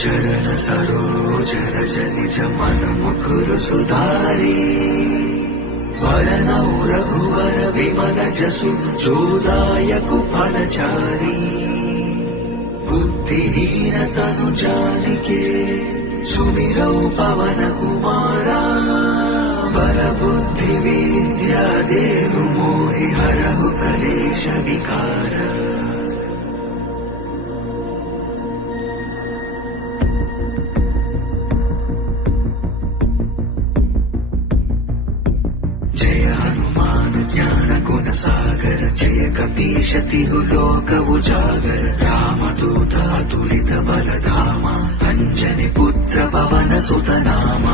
చరణ సరోజ నిజ మన ముకురు సుధారి వరనౌ రఘువర విమల జసు జోదాయకు ఫలచారి బుద్ధిహీన తను జానికే సుమిరౌ పవన కుమారా బల బుద్ధి విద్యా దేవు మోహి హరహు కలేశ వికార జయ హనుమాన్ జ్ఞాన గుణ సాగర జయ కపీశ తిహు లోక ఉజాగర రామదూత అతులిత బలధామ అంజని పుత్ర పవన సుతనామ